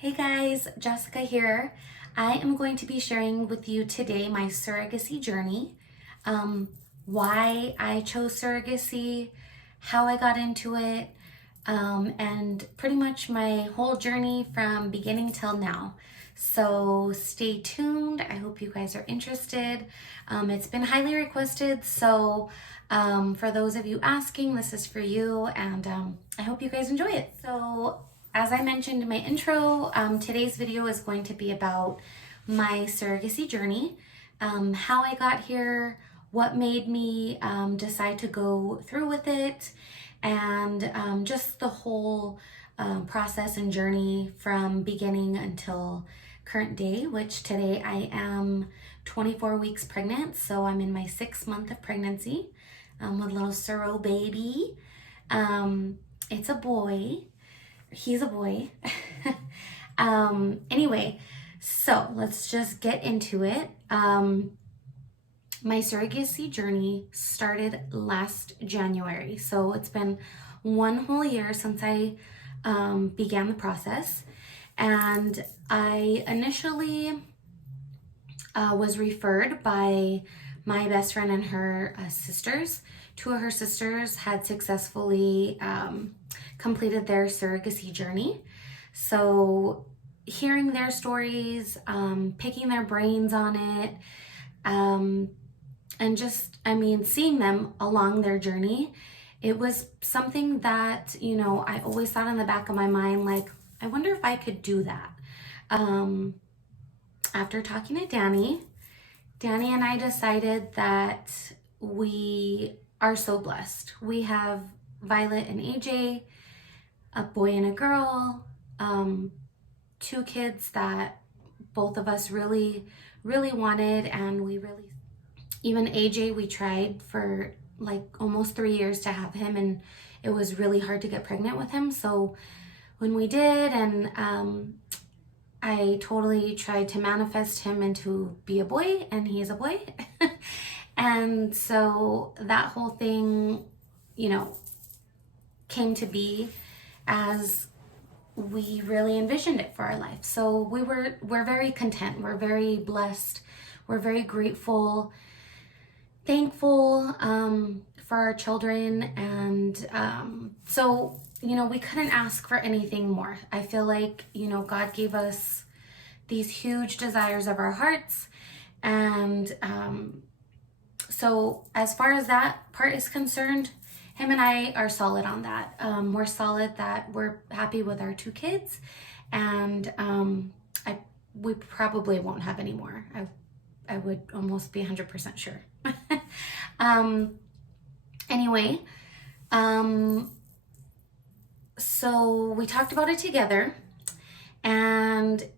Hey guys, Jessica here. I am going to be sharing with you today my surrogacy journey, why I chose surrogacy, how I got into it, and pretty much my whole journey from beginning till now. So stay tuned. I hope you guys are interested. It's been highly requested, so for those of you asking, this is for you, and I hope you guys enjoy it. So as I mentioned in my intro, today's video is going to be about my surrogacy journey, how I got here, what made me decide to go through with it, and just the whole process and journey from beginning until current day, which today I am 24 weeks pregnant, so I'm in my 6th month of pregnancy with little Suro baby. It's a boy. He's a boy. Anyway, so let's just get into it. My surrogacy journey started last January. So it's been 1 whole year since I began the process. And I initially was referred by my best friend and her sisters. 2 of her sisters had successfully completed their surrogacy journey. So hearing their stories, picking their brains on it, and just, seeing them along their journey, it was something that, I always thought in the back of my mind, like, I wonder if I could do that. After talking to Danny and I decided that we are so blessed. We have Violet and AJ, a boy and a girl, 2 kids that both of us really, really wanted, and even AJ, we tried for like almost 3 years to have him, and it was really hard to get pregnant with him. So when we did, and I totally tried to manifest him into be a boy, and he is a boy. And so that whole thing, came to be as we really envisioned it for our life. So we're very content. We're very blessed. We're very grateful, thankful for our children. And so, we couldn't ask for anything more. I feel like, God gave us these huge desires of our hearts. And so as far as that part is concerned, him and I are solid on that. We're solid that we're happy with our 2 kids, and we probably won't have any more. I would almost be 100% sure. Anyway, so we talked about it together, and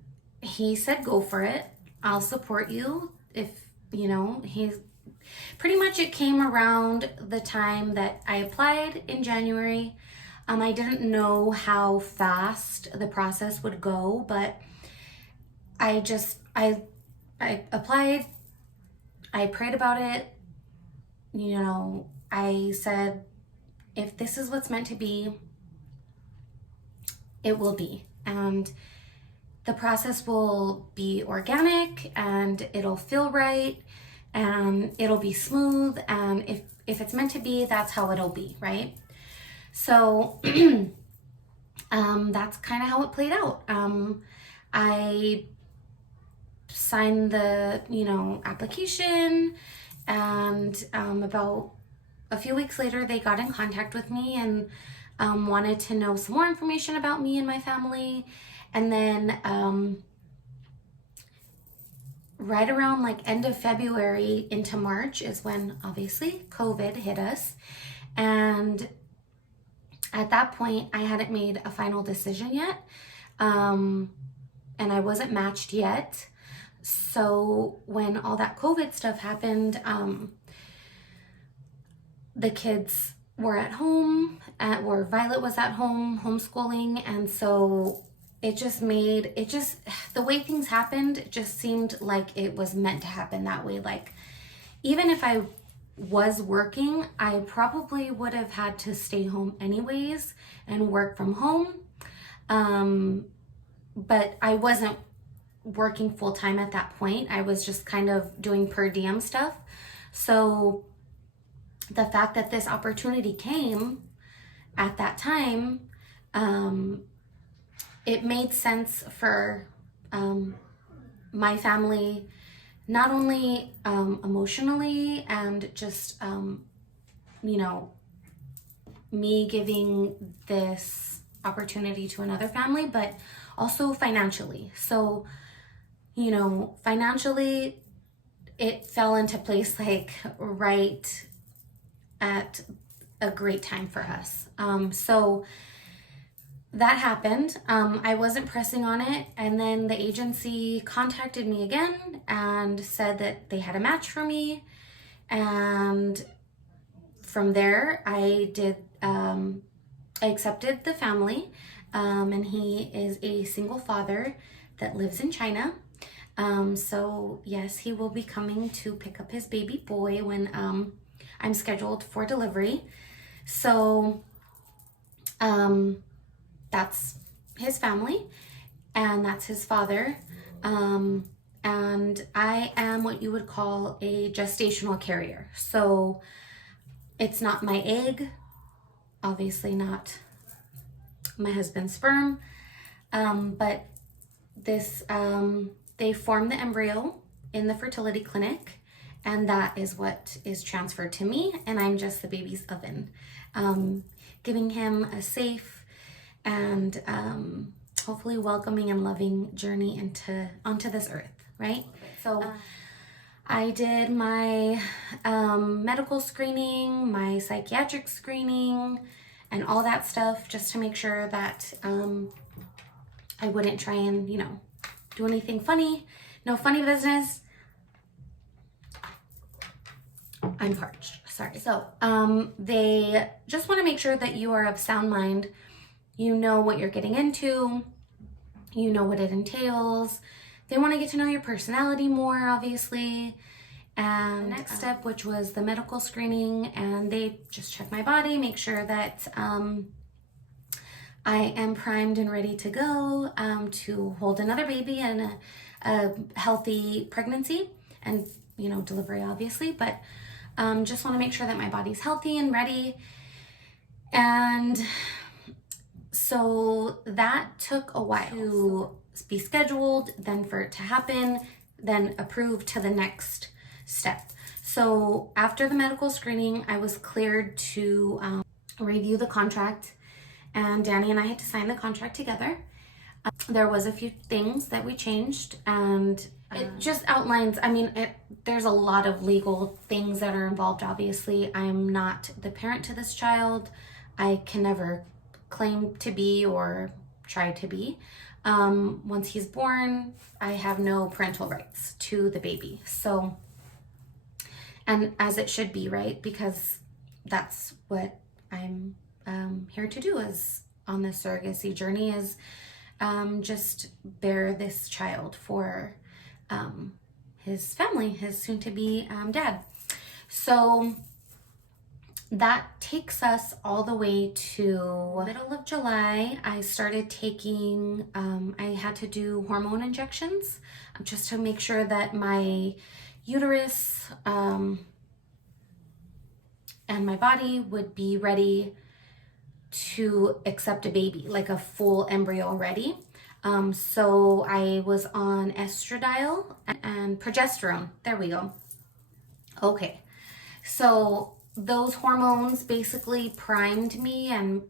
he said, go for it. I'll support you. If, he's pretty much, it came around the time that I applied in January. I didn't know how fast the process would go, but I applied. I prayed about it. I said, if this is what's meant to be, it will be. And the process will be organic, and it'll feel right, and it'll be smooth, and if it's meant to be, that's how it'll be, right? So that's kind of how it played out. I signed the application, and about a few weeks later they got in contact with me and wanted to know some more information about me and my family. And then right around like end of February into March is when obviously COVID hit us. And at that point I hadn't made a final decision yet. And I wasn't matched yet. So when all that COVID stuff happened, the kids were at home, or Violet was at home homeschooling. And so the way things happened, it just seemed like it was meant to happen that way. Like, even if I was working, I probably would have had to stay home anyways and work from home. but I wasn't working full time at that point. I was just kind of doing per diem stuff. So the fact that this opportunity came at that time, it made sense for my family, not only emotionally and just, you know, me giving this opportunity to another family, but also financially. So, you know, financially, it fell into place like right at a great time for us. So that happened. I wasn't pressing on it. And then the agency contacted me again and said that they had a match for me. And from there, I accepted the family. And he is a single father that lives in China. So yes, he will be coming to pick up his baby boy when I'm scheduled for delivery. So that's his family, and that's his father. And I am what you would call a gestational carrier. So it's not my egg, obviously not my husband's sperm, but this, they form the embryo in the fertility clinic, and that is what is transferred to me, and I'm just the baby's oven, giving him a safe and hopefully welcoming and loving journey onto this earth, right? So I did my medical screening, my psychiatric screening, and all that stuff just to make sure that I wouldn't try and, you know, do anything funny. No funny business. I'm parched, sorry. So they just want to make sure that you are of sound mind. You know what you're getting into, you know what it entails. They want to get to know your personality more, obviously. And the next step, which was the medical screening, and they just check my body, make sure that I am primed and ready to go to hold another baby and a healthy pregnancy and, you know, delivery, obviously. But just want to make sure that my body's healthy and ready. And so that took a while to be scheduled, then for it to happen, then approved to the next step. So after the medical screening, I was cleared to review the contract, and Danny and I had to sign the contract together. There was a few things that we changed, and it just outlines, I mean, there's a lot of legal things that are involved, obviously. I'm not the parent to this child. I can never claim to be or try to be. Once he's born, I have no parental rights to the baby. So, and as it should be, right? Because that's what I'm here to do, is on this surrogacy journey, is just bear this child for his family, his soon-to-be dad. So that takes us all the way to middle of July. I started taking, I had to do hormone injections just to make sure that my uterus and my body would be ready to accept a baby, like a full embryo ready. So I was on estradiol and progesterone. There we go. Okay, so those hormones basically primed me and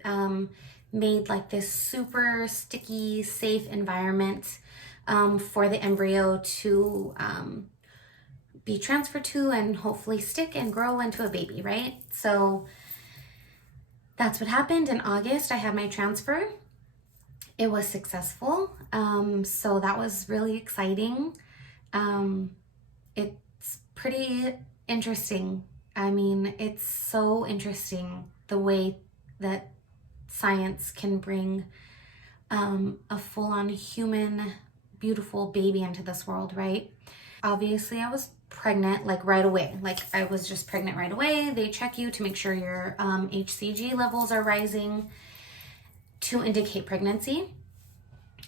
made like this super sticky, safe environment for the embryo to be transferred to and hopefully stick and grow into a baby, right? So that's what happened in August. I had my transfer. It was successful. So that was really exciting. It's pretty interesting. I mean, it's so interesting the way that science can bring a full-on human, beautiful baby into this world, right? Obviously, I was pregnant like right away. Like I was just pregnant right away. They check you to make sure your HCG levels are rising to indicate pregnancy.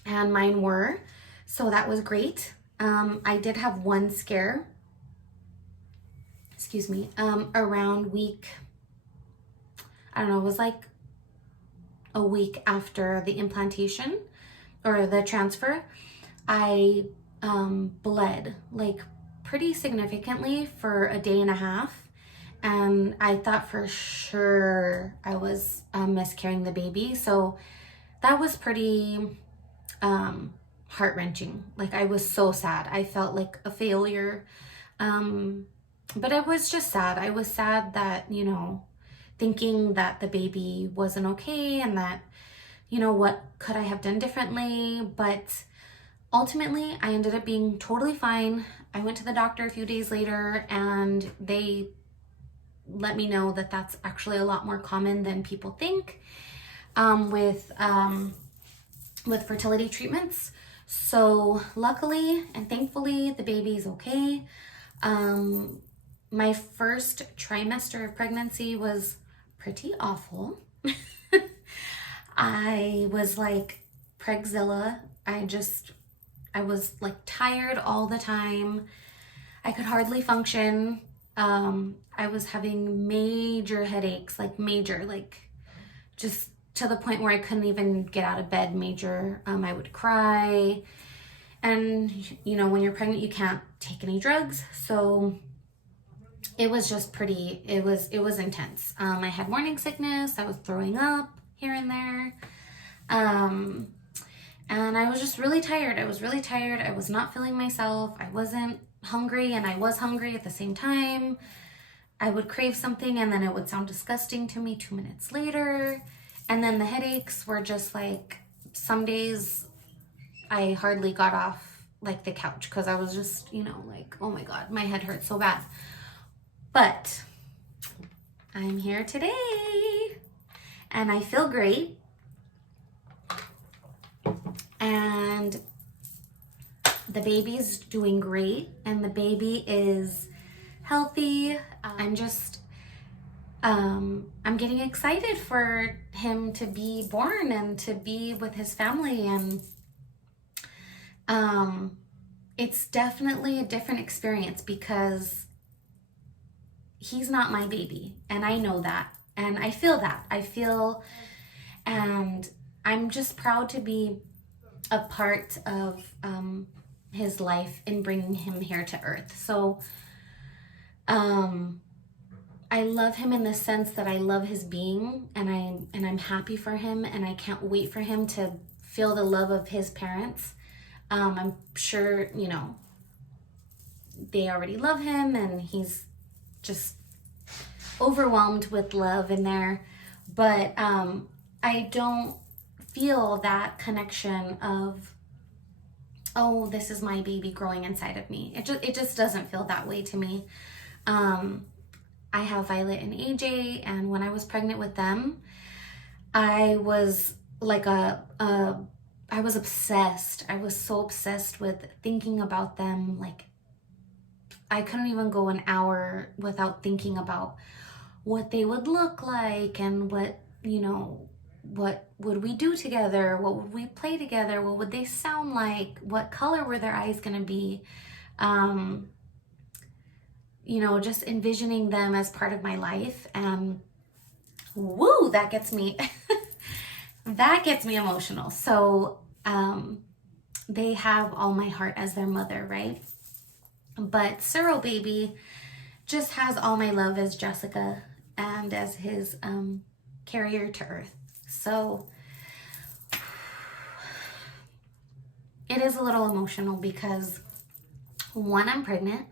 and mine were, so that was great. I did have one scare, excuse me, around week, I don't know, it was like a week after the implantation or the transfer. I bled like pretty significantly for a day and a half, and I thought for sure I was miscarrying the baby. So that was pretty heart-wrenching. Like, I was so sad. I felt like a failure. But I was just sad. I was sad that, you know, thinking that the baby wasn't okay and that, you know, what could I have done differently? But ultimately, I ended up being totally fine. I went to the doctor a few days later and they let me know that that's actually a lot more common than people think with fertility treatments. So luckily and thankfully, the baby's okay. My first trimester of pregnancy was pretty awful. I was like pregzilla. I was like tired all the time. I could hardly function. I was having major headaches, like major, like just to the point where I couldn't even get out of bed, major. I would cry. And, you know, when you're pregnant, you can't take any drugs. So it was just pretty, it was intense. I had morning sickness. I was throwing up here and there. And I was just really tired. I was really tired. I was not feeling myself. I wasn't hungry, and I was hungry at the same time. I would crave something and then it would sound disgusting to me 2 minutes later. And then the headaches were just like, some days I hardly got off like the couch because I was just, you know, like, oh my God, my head hurts so bad. But I'm here today and I feel great. And the baby's doing great and the baby is healthy. I'm getting excited for him to be born and to be with his family. And it's definitely a different experience because he's not my baby. And I know that. And I feel that. And I'm just proud to be a part of his life in bringing him here to earth. So I love him in the sense that I love his being, and I'm happy for him, and I can't wait for him to feel the love of his parents. I'm sure, you know, they already love him and he's just overwhelmed with love in there. But I don't feel that connection of, oh, this is my baby growing inside of me. It just doesn't feel that way to me. I have Violet and AJ, and when I was pregnant with them, I was like I was obsessed. I was so obsessed with thinking about them. Like, I couldn't even go an hour without thinking about what they would look like and what, you know, what would we do together? What would we play together? What would they sound like? What color were their eyes going to be? You know, just envisioning them as part of my life. And woo, that gets me, that gets me emotional. So they have all my heart as their mother, right? But Surro Baby just has all my love as Jessica and as his carrier to earth. So it is a little emotional because, one, I'm pregnant.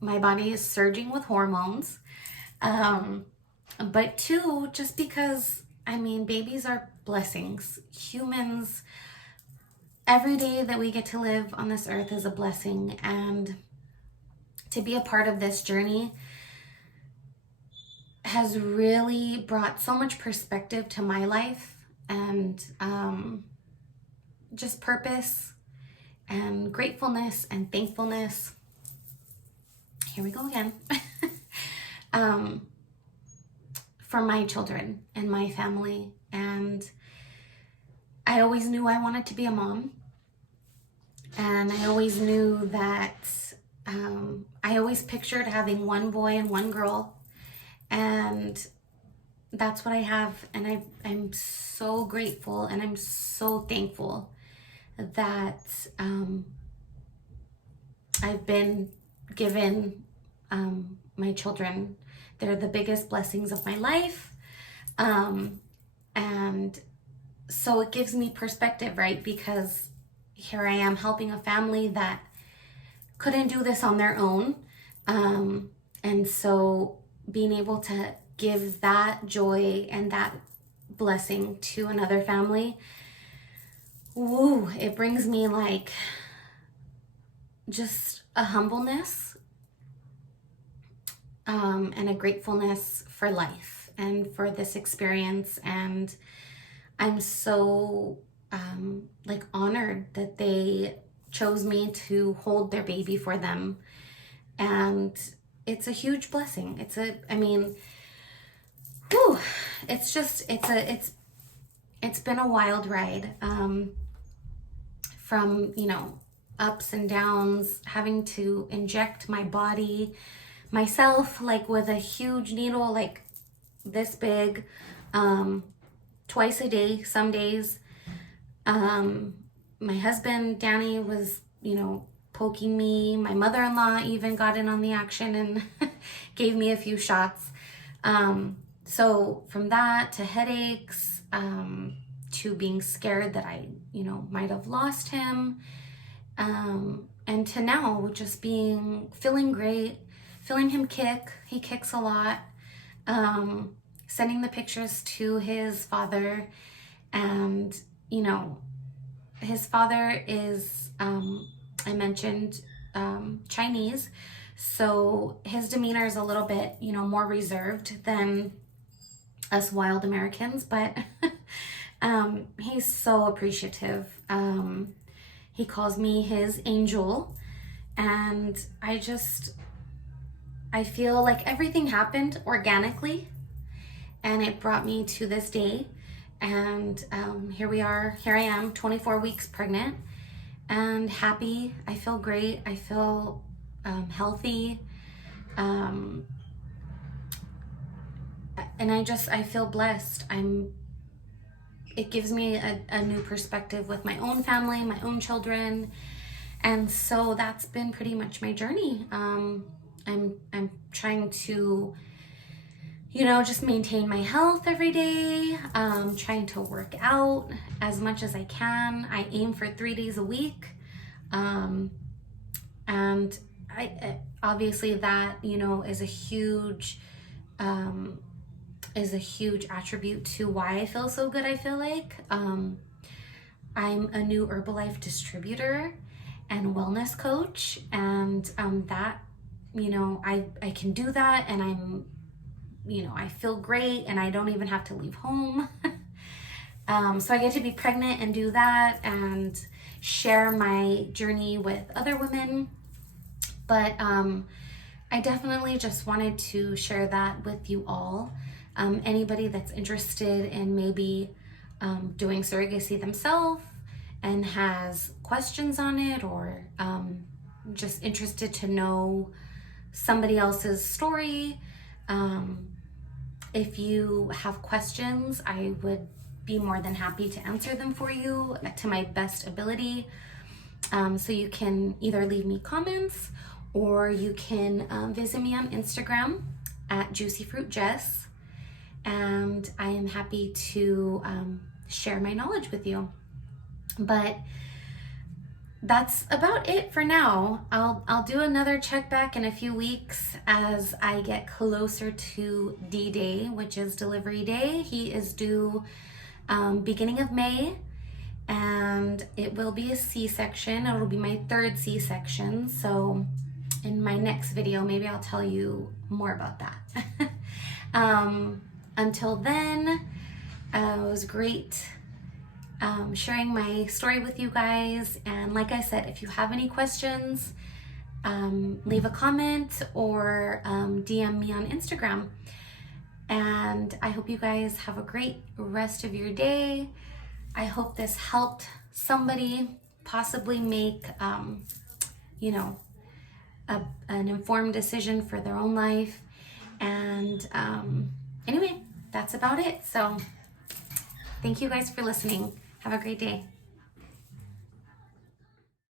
My body is surging with hormones. But two, just because, I mean, babies are blessings. Humans, every day that we get to live on this earth is a blessing. And to be a part of this journey has really brought so much perspective to my life and just purpose and gratefulness and thankfulness. Here we go again. For my children and my family. And I always knew I wanted to be a mom. And I always knew that I always pictured having one boy and one girl. And that's what I have. And I'm so grateful and I'm so thankful that I've been given my children. They're the biggest blessings of my life. And so it gives me perspective, right? Because here I am helping a family that couldn't do this on their own. And so being able to give that joy and that blessing to another family, woo, it brings me like just a humbleness and a gratefulness for life and for this experience. And I'm so like honored that they chose me to hold their baby for them. And it's a huge blessing. Whew, it's been a wild ride, from, ups and downs, having to inject my body myself, like with a huge needle, like this big, twice a day, some days. My husband, Danny, was, poking me. My mother-in-law even got in on the action and gave me a few shots. So from that to headaches, to being scared that I, might have lost him, and to now just feeling great, feeling him kick. He kicks a lot. Sending the pictures to his father, and, his father is, I mentioned, Chinese, so his demeanor is a little bit, more reserved than us wild Americans, but he's so appreciative. He calls me his angel, and I feel like everything happened organically, and it brought me to this day. And here I am, 24 weeks pregnant and happy. I feel great. I feel healthy. And I feel blessed. It gives me a new perspective with my own family, my own children. And so that's been pretty much my journey. I'm trying to, just maintain my health every day, trying to work out as much as I can. I aim for 3 days a week. And obviously that, is a huge attribute to why I feel so good. I feel like, I'm a new Herbalife distributor and wellness coach. And, that, I can do that, and I feel great, and I don't even have to leave home. So I get to be pregnant and do that and share my journey with other women. But I definitely just wanted to share that with you all. Anybody that's interested in maybe doing surrogacy themselves and has questions on it, or just interested to know somebody else's story, if you have questions, I would be more than happy to answer them for you to my best ability. So you can either leave me comments, or you can visit me on Instagram at JuicyFruitJess, and I am happy to share my knowledge with you. But that's about it for now. I'll do another check back in a few weeks as I get closer to D-Day, which is delivery day. He is due beginning of May, and it will be a C-section. It'll be my 3rd C-section. So in my next video, maybe I'll tell you more about that. Until then, it was great sharing my story with you guys. And like I said, if you have any questions, leave a comment or DM me on Instagram. And I hope you guys have a great rest of your day. I hope this helped somebody possibly make, you know, an informed decision for their own life. And anyway, that's about it. So thank you guys for listening. Have a great day.